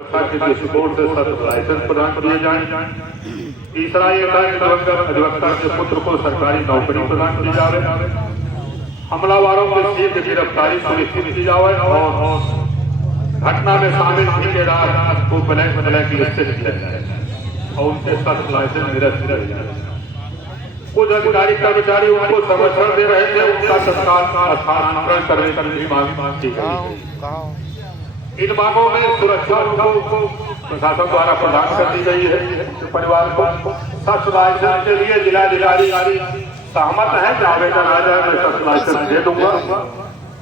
के दृष्टिकोण से लाइसेंस प्रदान किए जाए। तीसरा ये था कि दिवंगत अधिवक्ता के पुत्र को सरकारी नौकरी प्रदान की जाए। हमलावरों के शीघ्र गिरफ्तारी सुनिश्चित की जाए और घटना में शामिल ठेकेदार को ब्लैक लिस्ट किया जाए और उनके सख्त लाइसेंस निरस्त किया जाए। कुछ अधिकारी कर्मचारी उनको समर्थन दे रहे थे, उनका तत्काल स्थानांतरण करने की मांग की गई। इन मांगों में सुरक्षा को प्रशासन द्वारा प्रदान कर दी गई है। परिवार को सख्त लाइसेंस के लिए जिलाधिकारी सहमत है कि आवेदन आ जाए, मैं सख्त लाइसेंस दे दूंगा।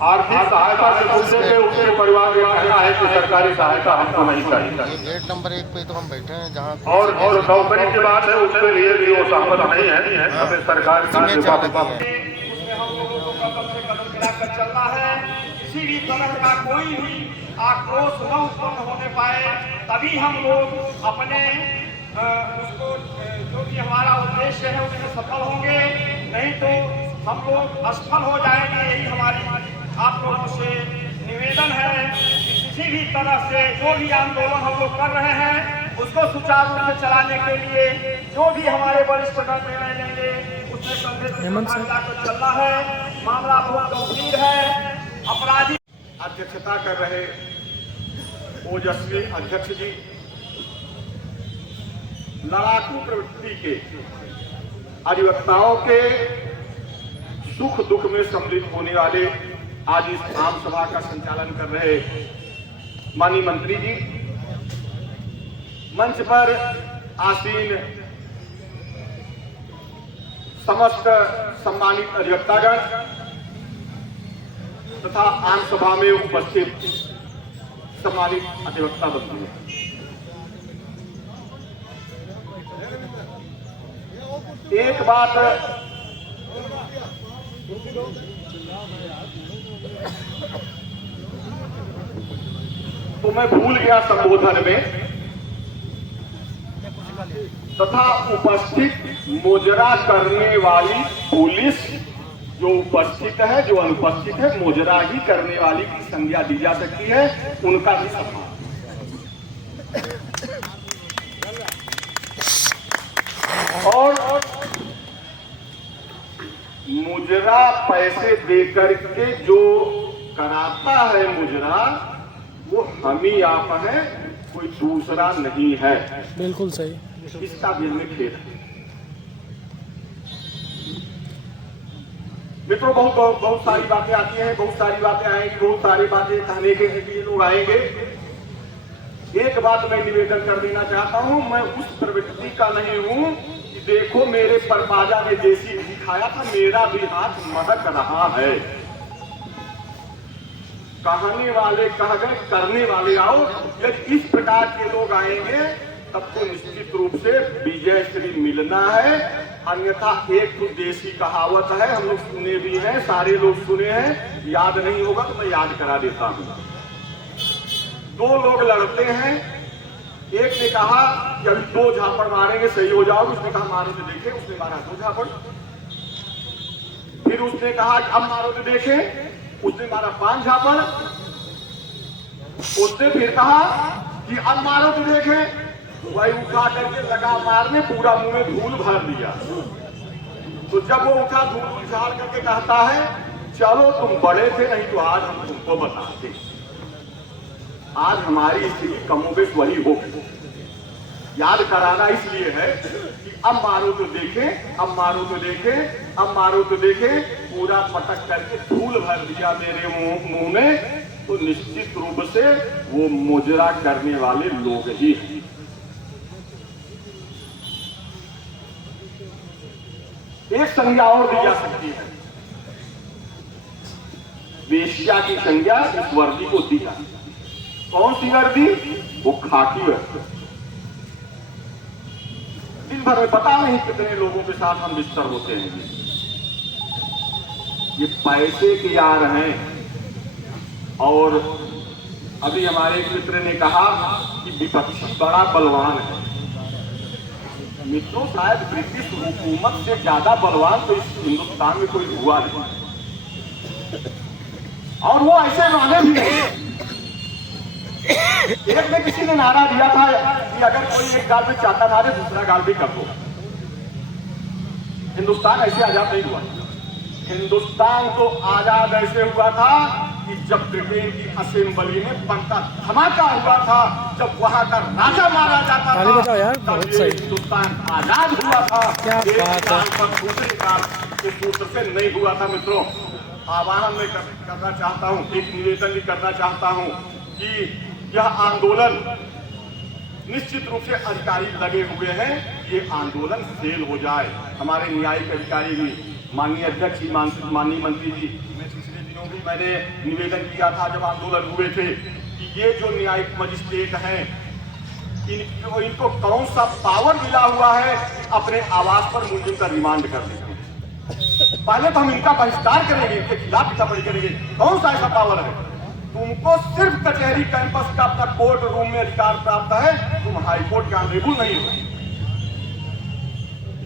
आर्थिक सहायता के मुद्दे पे उनके परिवार का कहना है कि सरकारी सहायता हमको नहीं चाहिए। गेट नंबर 1 पे तो हम बैठे हैं जहाँ और नौकरी की बात है, उसके लिए भी वो सहमत नहीं है। हमें सरकार का चलना है। किसी भी तरह का कोई भी आक्रोश न उत्पन्न होने पाए, तभी हम लोग अपने उसको जो भी हमारा उद्देश्य है उसमें सफल होंगे, नहीं तो हम लोग असफल हो जाएंगे। यही हमारी आप लोगों से निवेदन है कि किसी भी तरह से जो भी आंदोलन हम लोग कर रहे हैं उसको सुचारू रूप से चलाने के लिए जो भी हमारे वरिष्ठ निर्णय लेंगे उसमें चलना है। मामला बहुत गंभीर है। अपराधी अध्यक्षता कर रहे ओजस्वी अध्यक्ष जी लड़ाकू प्रवृत्ति के अधिवक्ताओं के सुख दुख में सम्मिलित होने वाले आज इस आम सभा का संचालन कर रहे माननीय मंत्री जी, मंच पर आसीन समस्त सम्मानित अधिवक्तागण तथा आम सभा में उपस्थित सम्मानित अधिवक्ता बंधु, एक बात तो मैं भूल गया संबोधन में, तथा उपस्थित मुजरा करने वाली पुलिस जो उपस्थित है जो अनुपस्थित है, मुजरा ही करने वाली की संज्ञा दी जा सकती है, उनका भी सम्मान। और मुजरा पैसे देकर के जो कराता है मुजरा, वो हम ही आप है, कोई दूसरा नहीं है। बिल्कुल सही। इसका भी हमें खेद है। मित्रों, बहुत सारी बातें आती हैं, बहुत सारी बातें आएंगी, बहुत सारी बातें कहने के लिए लोग आएंगे। एक बात मैं निवेदन कर देना चाहता हूं, मैं उस प्रवृत्ति का नहीं हूं कि देखो मेरे पर बाजा ने देसी घी खाया था, मेरा भी हाथ महक रहा है। कहने वाले कह गए, करने वाले आओ। यदि इस प्रकार के लोग आएंगे तब तो निश्चित रूप से विजय श्री मिलना है। अन्यथा एक तो देसी कहावत है, हम लोग सुने भी हैं, सारे लोग सुने हैं, याद नहीं होगा तो मैं याद करा देता हूं। दो लोग लड़ते हैं, एक ने कहा कि अभी 2 झापड़ मारेंगे सही हो जाओगे, उसने कहा मारो तो देखे, उसने मारा 2 झापड़। फिर उसने कहा कि अब मारो तो देखे, उसने मारा 5 झापड़। उसने फिर कहा कि अब मारो तो देखे, वही उठा करके लगा मारने, पूरा मुंह में धूल भर दिया। तो जब वो उठा धूल झाड़ करके कहता है चलो तुम बड़े थे, नहीं तो आज हम तुमको बताते। आज हमारी स्थिति कमोबेश वही हो गई। याद कराना इसलिए है कि अब मारो तो देखे, अब मारो तो देखे, अब मारो तो देखे, पूरा पटक करके धूल भर दिया मेरे मुंह में। तो निश्चित रूप से वो मुजरा करने वाले लोग ही हैं। एक संज्ञा और दी जा सकती है, वेश्या की संज्ञा इस वर्दी को दी जाती है। कौन सी वर्दी? वो खाकी वर्दी। दिन भर में पता नहीं कितने लोगों के साथ हम बिस्तर होते हैं। ये पैसे के यार हैं। और अभी हमारे एक मित्र ने कहा कि विपक्षी बड़ा बलवान है। मित्रों, शायद ब्रिटिश हुकूमत से ज्यादा बलवान तो इस हिंदुस्तान में कोई हुआ नहीं, और वो ऐसे माने भी नहीं। एक में किसी ने नारा दिया था कि अगर कोई एक गाल में चाटा मारे दूसरा गाल भी कर दो। हिंदुस्तान ऐसे आजाद नहीं हुआ। हिंदुस्तान तो आजाद ऐसे हुआ था कि जब ब्रिटेन की असेंबली में बनता धमाका हुआ था, जब वहां का राजा मारा जाता था, यार, तब बहुत ये सही। हिंदुस्तान आजाद हुआ था। क्या एक बात है। स्थान पर दूसरे काल के सूत्र से नहीं हुआ था। मित्रों, आह्वान मैं करना चाहता हूं, एक निवेदन भी करना चाहता हूं कि यह आंदोलन निश्चित रूप से अधिकारी लगे हुए हैं, ये आंदोलन फेल हो जाए। हमारे न्यायिक अधिकारी भी, माननीय अध्यक्ष जी, माननीय मंत्री जी, मैं पिछले दिनों भी मैंने निवेदन किया था जब आंदोलन हुए थे कि ये जो न्यायिक मजिस्ट्रेट हैं, इनको कौन सा पावर मिला हुआ है अपने आवास पर मुलजिम का रिमांड कर देते हैं। पहले तो हम इनका बहिष्कार करेंगे, इनके खिलाफ टिप्पणी करेंगे। कौन सा ऐसा पावर है? तुमको सिर्फ कचहरी कैंपस का अपना कोर्ट रूम में अधिकार प्राप्त है, तुम हाईकोर्ट के ऑनरेबल नहीं हो।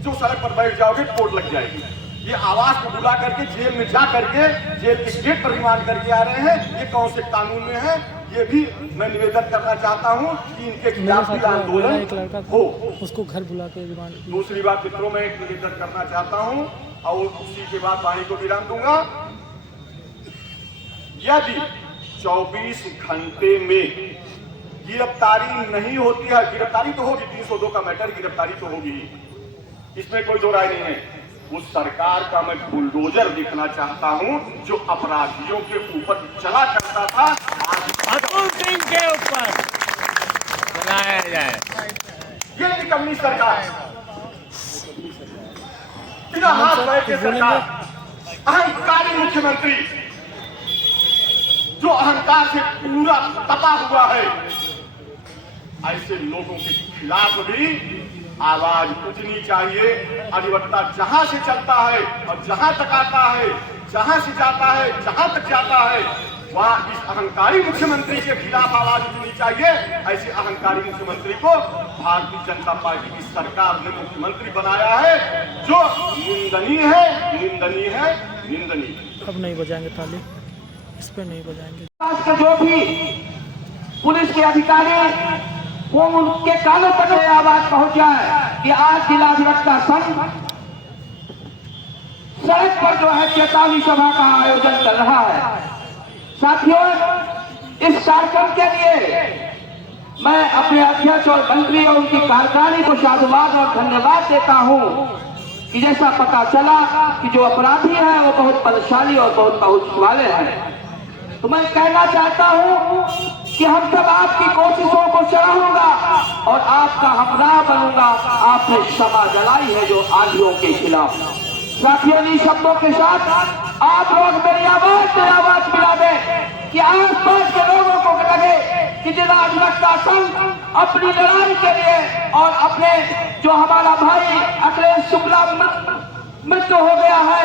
जो सड़क पर बैठ जाओगे कोर्ट लग जाएगी। ये आवास को बुला करके जेल में जा करके जेल के गेट पर रिमांड करके आ रहे हैं, ये कौन से कानून में है? ये भी मैं निवेदन करना चाहता हूं कि इनके खिलाफ भी आंदोलन हो। उसको घर बुला के रिमांड। दूसरी बात मित्रों, मैं एक निवेदन करना चाहता हूं और उसी के बाद वाणी को विराम दूंगा। यदि 24 घंटे में गिरफ्तारी नहीं होती है, गिरफ्तारी तो होगी, 302 का मैटर, गिरफ्तारी तो होगी, इसमें कोई दो राय नहीं है। उस सरकार का मैं बुलडोजर देखना चाहता हूं जो अपराधियों के ऊपर चला करता था, अतुल सिंह के ऊपर चलाया जाए। ये निकम्मी सरकार, बिना हाथ धोए के सरकार, अहंकारी मुख्यमंत्री जो अहंकार से पूरा तपा हुआ है, ऐसे लोगों के खिलाफ भी आवाज उठनी चाहिए। अधिवक्ता जहां से चलता है और जहां तक आता है, जहां से जाता है, जहां तक जाता है, वहां इस अहंकारी मुख्यमंत्री के खिलाफ आवाज उठनी चाहिए। ऐसे अहंकारी मुख्यमंत्री को भारतीय जनता पार्टी की सरकार ने मुख्यमंत्री बनाया है, जो निंदनीय है, निंदनीय है, निंदनीय। अब नहीं बजाएंगे ताली, इस पे नहीं बजाएंगे। के जो भी पुलिस के अधिकारी वो उनके कानों तक ये आवाज पहुंच जाए कि आज जिला अधिवक्ता संघ सड़क पर जो है चेतावनी सभा का आयोजन कर रहा है। साथियों, इस कार्यक्रम के लिए मैं अपने अध्यक्ष और मंत्री और उनकी कार्यकारिणी को साधुवाद और धन्यवाद देता हूं कि जैसा पता चला कि जो अपराधी हैं वो बहुत बलशाली और बहुत पहुंच वाले हैं। तो मैं कहना चाहता हूं कि हम सब आपकी कोशिशों को सराहूंगा और आपका हमराह बनूंगा। आपने क्षमा जलाई है जो आंधियों के खिलाफ। साथियों, इन शब्दों के साथ आप लोग मेरी आवाज मिला दें कि आस पास के लोगों को लगे कि जिला अधिवक्ता संघ अपनी लड़ाई के लिए और अपने जो हमारा भाई अखिलेश शुक्ला मृत्यु हो गया है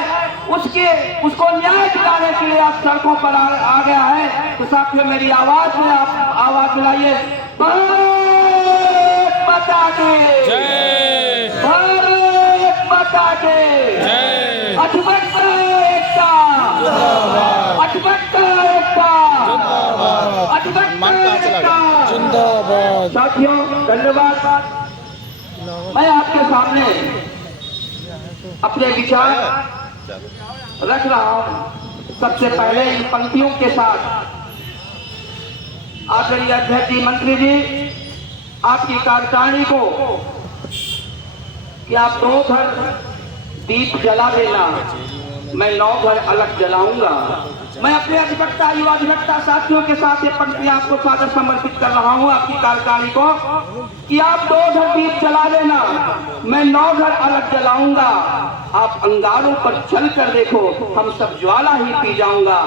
उसको न्याय दिलाने के लिए आप सड़कों पर आ गया है। तो साथियों, मेरी आवाज में आप आवाज मिलाइए। भारत माता की जय, भारत माता की जय, अधिवक्ता एकता, अधिवक्ता एकता, अधिवक्ता एकता जिंदाबाद। साथियों, धन्यवाद। मैं आपके सामने अपने विचार रख रहा हूं। सबसे पहले इन पंक्तियों के साथ आदरणीय अध्यक्ष जी, मंत्री जी, आपकी कार्यकारिणी को कि आप 2 घर दीप जला देना, मैं 9 घर अलग जलाऊंगा। मैं अपने अधिवक्ता, युवा अधिवक्ता साथियों के साथ ये पंक्तियां आपको सादर समर्पित कर रहा हूं आपकी कार्यकारिणी को कि आप 2 घर दीप जला देना, मैं 9 घर अलग जलाऊंगा। आप अंगारों पर चल कर देखो, हम सब ज्वाला ही पी जाऊंगा।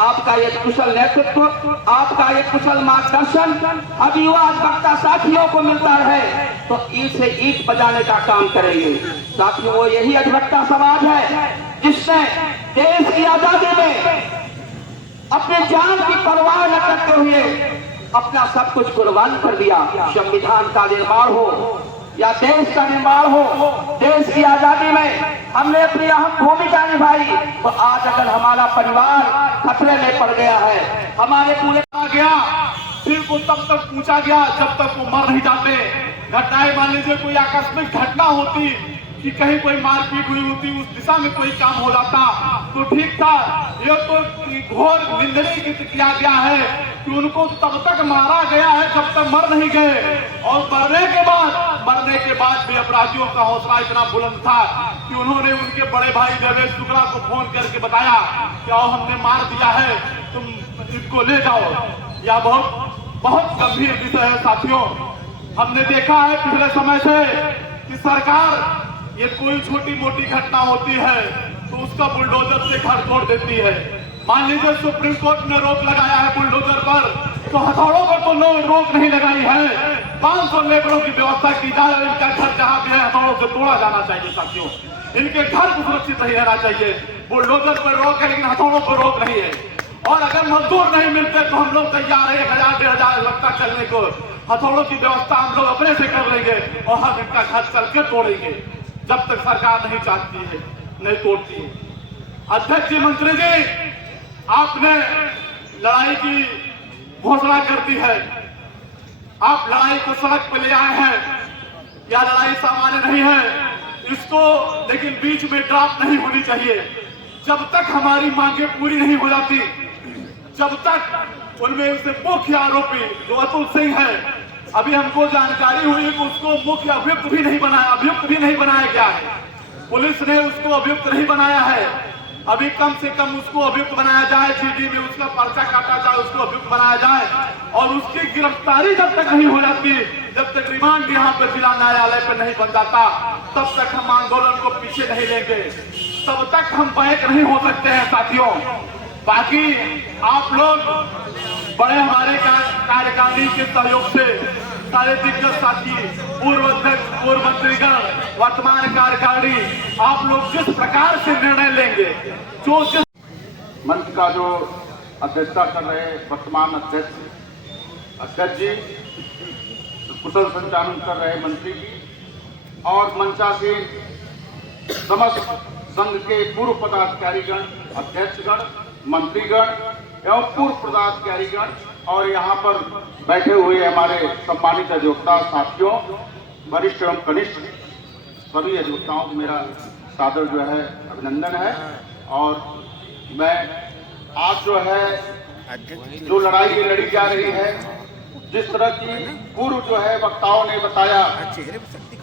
आपका ये कुशल नेतृत्व, आपका ये कुशल मार्गदर्शन अब युवा अधिवक्ता साथियों को मिलता रहे तो ईंट से ईंट बजाने का काम करेंगे। साथियों, वो यही अधिवक्ता समाज है जिसने देश की आजादी में अपनी जान की परवाह न करते हुए अपना सब कुछ कुर्बान कर दिया। संविधान का निर्माण हो या देश का निर्माण हो, देश की आजादी में हमने अपनी अहम भूमिका निभाई। तो आज अगर हमारा परिवार खतरे में पड़ गया है, हमारे पूरे आ गया सिर को तब तक पूछा गया जब तक वो मर नहीं जाते। घटनाएं मान लीजिए कोई आकस्मिक घटना होती कि कहीं कोई मारपीट हुई होती, उस दिशा में कोई काम हो जाता तो ठीक था। यह तो घोर निंदनीय किया गया है कि उनको तब तक मारा गया है जब तक मर नहीं गए, और मरने के बाद भी अपराधियों का हौसला इतना बुलंद था कि उन्होंने उनके बड़े भाई देवेश शुक्ला को फोन करके बताया कि आओ हमने मार दिया है, तुम इनको ले जाओ। यह बहुत गंभीर विषय है साथियों। हमने देखा है पिछले समय से कि सरकार ये कोई छोटी मोटी घटना होती है तो उसका बुलडोजर से घर तोड़ देती है। मान लीजिए सुप्रीम कोर्ट ने रोक लगाया है बुलडोजर पर, तो हथौड़ों पर तो रोक नहीं लगाई है। 500 लेबरों की व्यवस्था की जाए, इनका घर जहां भी है हथौड़ों से तोड़ा जाना चाहिए साथियों। इनके घर को सुरक्षित नहीं रहना चाहिए। बुलडोजर पर रोक है लेकिन हथौड़ों पर रोक नहीं है। और अगर मजदूर नहीं मिलते तो हम लोग तैयार है 1000-1500 लगता चलने को। हथौड़ों की व्यवस्था हम लोग अपने से कर लेंगे और हम इनका घर चल के तोड़ेंगे जब तक सरकार नहीं चाहती है, नहीं तोड़ती है। अध्यक्ष जी, मंत्री जी, आपने लड़ाई की घोषणा कर दी है, आप लड़ाई को सड़क पर ले आए हैं। यह लड़ाई सामान्य नहीं है, इसको लेकिन बीच में ड्रॉप नहीं होनी चाहिए। जब तक हमारी मांगे पूरी नहीं हो जाती, जब तक उनमें से मुख्य आरोपी जो अतुल सिंह है, अभी हमको जानकारी हुई कि उसको मुख्य अभियुक्त भी नहीं बनाया गया है। पुलिस ने उसको अभियुक्त नहीं बनाया है। अभी कम से कम उसको अभियुक्त बनाया जाए, जीडी में उसका पर्चा काटा जाए, उसको अभियुक्त बनाया जाए, और उसकी गिरफ्तारी जब तक नहीं हो जाती, जब तक रिमांड यहाँ पे जिला न्यायालय पर नहीं बन जाता, तब तक हम आंदोलन को पीछे नहीं लेंगे, तब तक हम बैक नहीं हो सकते हैं साथियों। बाकी आप लोग बड़े हमारे कार्यकारिणी के सहयोग से सारे दिग्गज साथी, पूर्व अध्यक्ष, पूर्व मंत्रीगण, वर्तमान कार्यकारिणी, आप लोग जिस प्रकार से निर्णय लेंगे, जो मंच का जो अध्यक्षता कर रहे वर्तमान अध्यक्ष जी, कुशल संचालन कर रहे मंत्री जी, और मंचासीन समस्त संघ के पूर्व पदाधिकारीगण, अध्यक्षगण, मंत्रीगण एवं पूर्व पदाधिकारीगण, और यहाँ पर बैठे हुए हमारे सम्मानित अधिवक्ता साथियों, वरिष्ठ एवं कनिष्ठ सभी अधिवक्ताओं को मेरा सादर जो है अभिनंदन है। और मैं आज जो है जो लड़ाई की लड़ी जा रही है, जिस तरह की पूर्व जो है वक्ताओं ने बताया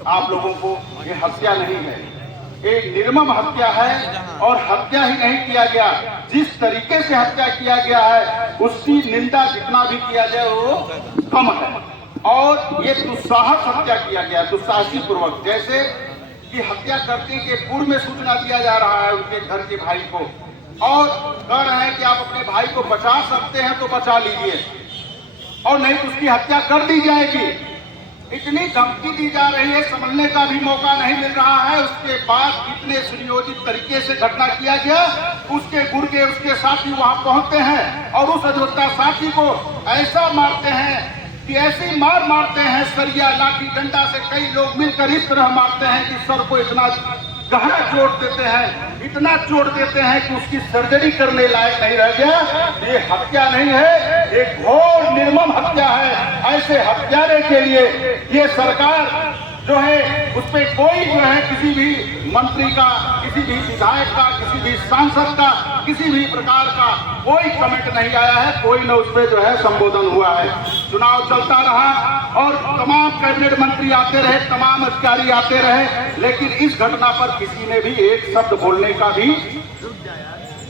आप लोगों को, ये हत्या नहीं है, एक निर्मम हत्या है। और हत्या ही नहीं किया गया, जिस तरीके से हत्या किया गया है उसकी निंदा जितना भी किया जाए वो कम है। और ये दुस्साहस हत्या किया गया, दुस्साहसी पूर्वक, जैसे कि हत्या करने के पूर्व में सूचना दिया जा रहा है उनके घर के भाई को, और कह रहे हैं कि आप अपने भाई को बचा सकते हैं तो बचा लीजिए, और नहीं तो उसकी हत्या कर दी जाएगी। इतनी धमकी दी जा रही है, समझने का भी मौका नहीं मिल रहा है। उसके बाद इतने सुनियोजित तरीके से घटना किया गया, उसके गुर्गे, उसके साथी वहां पहुंचते हैं और उस अधिवक्ता साथी को ऐसा मारते हैं कि ऐसी मार मारते हैं, सरिया लाठी डंडा से कई लोग मिलकर इस तरह मारते हैं कि सर को इतना गहरा चोट देते हैं, इतना चोट देते हैं कि उसकी सर्जरी करने लायक नहीं रह गया। ये हत्या नहीं है, एक घोर निर्मम हत्या है। ऐसे हत्यारे के लिए ये सरकार जो है उस पर कोई जो है किसी भी मंत्री का, किसी भी विधायक का, किसी भी सांसद का, किसी भी प्रकार का कोई कमेंट नहीं आया है, कोई न उस पर जो है संबोधन हुआ है। चुनाव चलता रहा और तमाम कैबिनेट मंत्री आते रहे, तमाम अधिकारी आते रहे, लेकिन इस घटना पर किसी ने भी एक शब्द बोलने का भी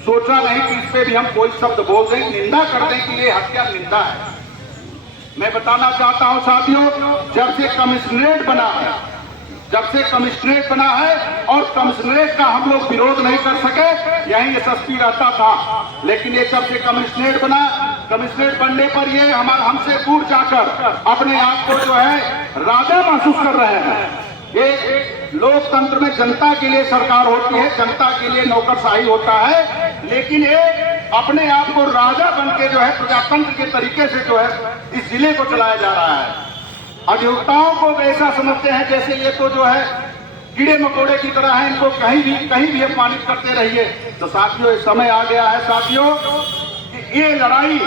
सोचा नहीं कि इस पे भी हम कोई शब्द बोल दें, निंदा कर दें कि ये हत्या निंदा है। मैं बताना चाहता हूं साथियों, जब से कमिश्नरेट बना है और कमिश्नरेट का हम लोग विरोध नहीं कर सके, यहीं एसएसपी रहता था, लेकिन ये जब से कमिश्नरेट बना, कमिश्नरेट बनने पर ये हमसे दूर जाकर अपने आप को जो है राजा महसूस कर रहे हैं। ये लोकतंत्र में जनता के लिए सरकार होती है, जनता के लिए नौकरशाही होता है, लेकिन ये अपने आप को राजा बन के जो है प्रजातंत्र के तरीके से जो है इस जिले को चलाया जा रहा है। अधिवक्ताओं को ऐसा समझते हैं जैसे ये तो जो है कीड़े मकोड़े की तरह है, इनको कहीं भी अपमानित करते रहिए। तो साथियों, समय आ गया है साथियों कि ये लड़ाई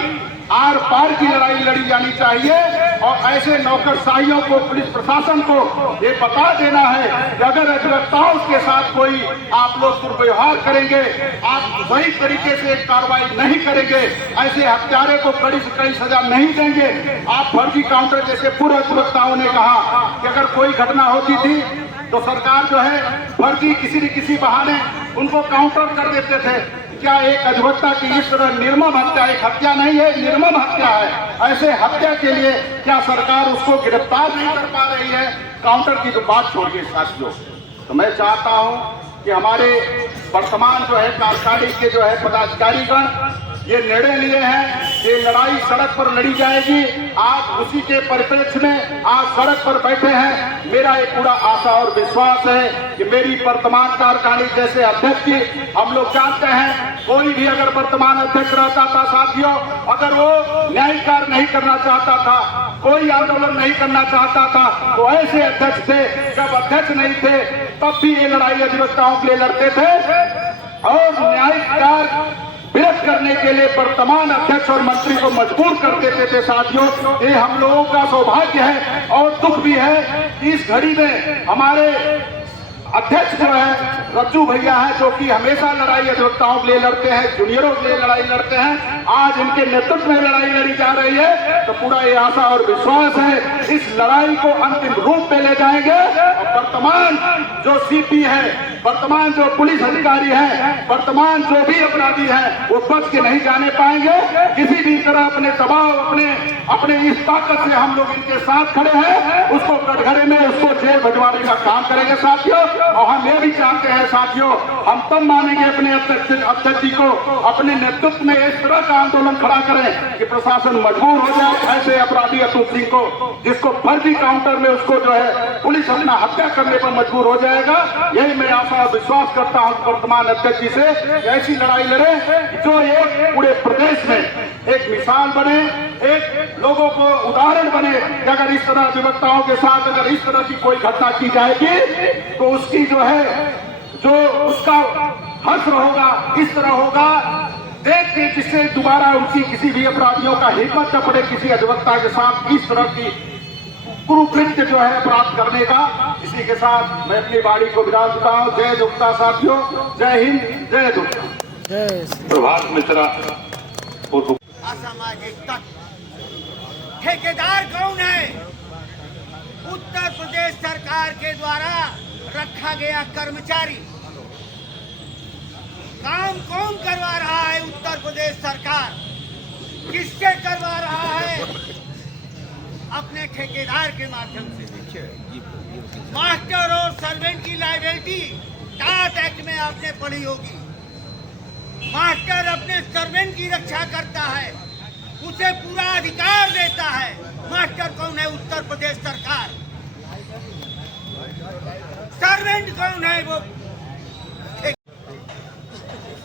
आर पार की लड़ाई लड़ी जानी चाहिए और ऐसे नौकरशाहियों को, पुलिस प्रशासन को ये बता देना है कि अगर अधिवक्ताओं के साथ कोई आप लोग दुर्व्यवहार करेंगे, आप सही तरीके से कार्रवाई नहीं करेंगे, ऐसे हत्यारे को कड़ी से कड़ी सजा नहीं देंगे। आप फर्जी काउंटर, जैसे पूर्व अधिवक्ताओं ने कहा कि अगर कोई घटना होती थी तो सरकार जो है फर्जी किसी न किसी बहाने उनको काउंटर कर देते थे। क्या एक अधिवक्ता की इस तरह निर्मम हत्या, एक हत्या नहीं है, निर्मम हत्या है, ऐसे हत्या के लिए क्या सरकार उसको गिरफ्तार नहीं कर पा रही है? काउंटर की तो बात छोड़िए साथियों। तो मैं चाहता हूं कि हमारे वर्तमान जो है कार्यकारिणी के जो है पदाधिकारीगण ये निर्णय लिए हैं, ये लड़ाई सड़क पर लड़ी जाएगी। आज उसी के परिप्रेक्ष्य में आज सड़क पर बैठे हैं। मेरा एक पूरा आशा और विश्वास है कि मेरी वर्तमान कार्यकारिणी जैसे अध्यक्ष की, हम लोग जानते हैं कोई भी अगर वर्तमान अध्यक्ष रहता था साथियों, अगर वो न्यायिक कार्य नहीं करना चाहता था, कोई आंदोलन नहीं करना चाहता था, तो ऐसे अध्यक्ष थे। जब अध्यक्ष नहीं थे तब भी ये लड़ाई अधिवक्ताओं के लिए लड़ते थे और न्यायिक कार्य विरोध करने के लिए वर्तमान अध्यक्ष और मंत्री को मजबूर कर देते थे साथियों। ये हम लोगों का सौभाग्य है और दुख भी है कि इस घड़ी में हमारे अध्यक्ष जो है रज्जू भैया है, जो कि हमेशा लड़ाई अधिवक्ताओं के लिए लड़ते हैं, जूनियरों के लिए लड़ाई लड़ते हैं, आज इनके नेतृत्व में लड़ाई लड़ी जा रही है। तो पूरा ये आशा और विश्वास है इस लड़ाई को अंतिम रूप में ले जाएंगे। और वर्तमान जो सीपी है, वर्तमान जो पुलिस अधिकारी है, वर्तमान जो भी अपराधी है, वो बच के नहीं जाने पाएंगे। किसी भी तरह अपने दबाव, अपने इस ताकत से हम लोग इनके साथ खड़े हैं। उसको कटघरे में उसको जेल भिजवाने का काम करेंगे साथियों। और हम ये भी चाहते हैं साथियों, हम तब मानेंगे अपने अध्यक्ष जी को, अपने नेतृत्व में इस तरह का आंदोलन खड़ा करें कि प्रशासन मजबूर हो जाए ऐसे अपराधी अतुल सिंह को, जिसको फर्जी काउंटर में उसको जो है पुलिस अपना हत्या करने पर मजबूर हो जाएगा। यही मैं आशा और विश्वास करता हूं वर्तमान अध्यक्ष जी से, ऐसी लड़ाई लड़े जो एक पूरे प्रदेश में एक मिसाल बने, एक लोगों को उदाहरण बने कि अगर इस तरह अधिवक्ताओं के साथ अगर इस तरह की कोई घटना की जाएगी तो उसकी जो है, जो उसका हश्र होगा, इस तरह होगा देख के, जिससे दोबारा उनकी किसी भी अपराधियों का हिम्मत न पड़े किसी अधिवक्ता के साथ इस तरह की कुकृत्य जो है अपराध करने का। इसी के साथ मैं अपनी वाणी को विराम देता हूँ। जय दुक्ता साथियों, जय हिंद, जय दुक्ता। प्रभात मिश्रा। असामाजिक तत्व ठेकेदार कौन है? उत्तर प्रदेश सरकार के द्वारा रखा गया कर्मचारी। काम कौन करवा रहा है? उत्तर प्रदेश सरकार। किससे करवा रहा है? अपने ठेकेदार के माध्यम से। मास्टर और सर्वेंट की लायबिलिटी टाट एक्ट में आपने पढ़ी होगी। मास्टर अपने सर्वेंट की रक्षा करता है, उसे पूरा अधिकार देता है। मास्टर कौन है? उत्तर प्रदेश सरकार। सर्वेंट कौन है? वो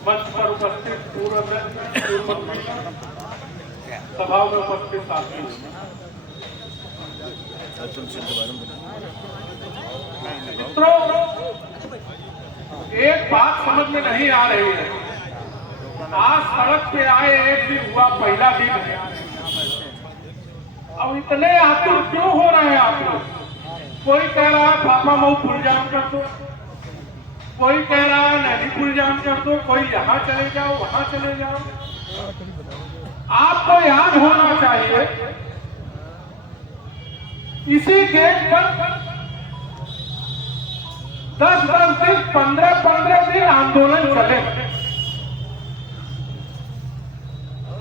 मंच पर उपस्थित पूर्व सभा में उपस्थित साथियों, एक बात समझ में नहीं आ रही है। आज सड़क पे आए एक दिन हुआ, पहला दिन है, अब इतने आतुर क्यों हो रहे हैं आप लोग? कोई कह रहा है फाफा मऊ पुल जाम कर दो, कोई कह रहा है नैनी पुल जाम कर दो, कोई यहाँ चले जाओ, वहां चले जाओ। आपको याद होना चाहिए इसी गेट पर 10-10 दिन, 15-15 दिन आंदोलन चले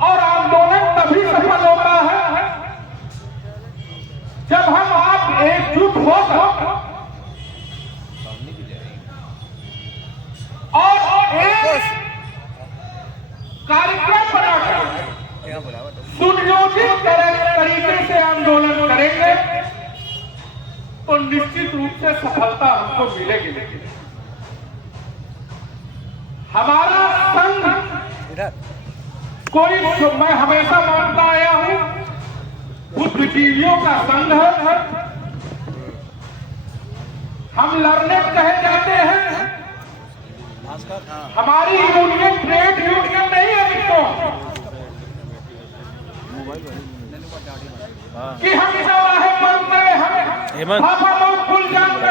और आंदोलन तभी सफल होता है जब हम आप एकजुट होकर और एक कार्यक्रम बनाकर सुनियोजित तरीके से आंदोलन करेंगे तो निश्चित रूप से सफलता हमको मिलेगी। हमारा संघ कोई, मैं हमेशा मानता आया हूं, बुद्धिजीवियों का संघ है। हम लड़ने कहे जाते हैं, हमारी यूनियन ट्रेड यूनियन नहीं है मित्रों। कि हम सवाहे पर में हमें पापा बहुत भूल जाते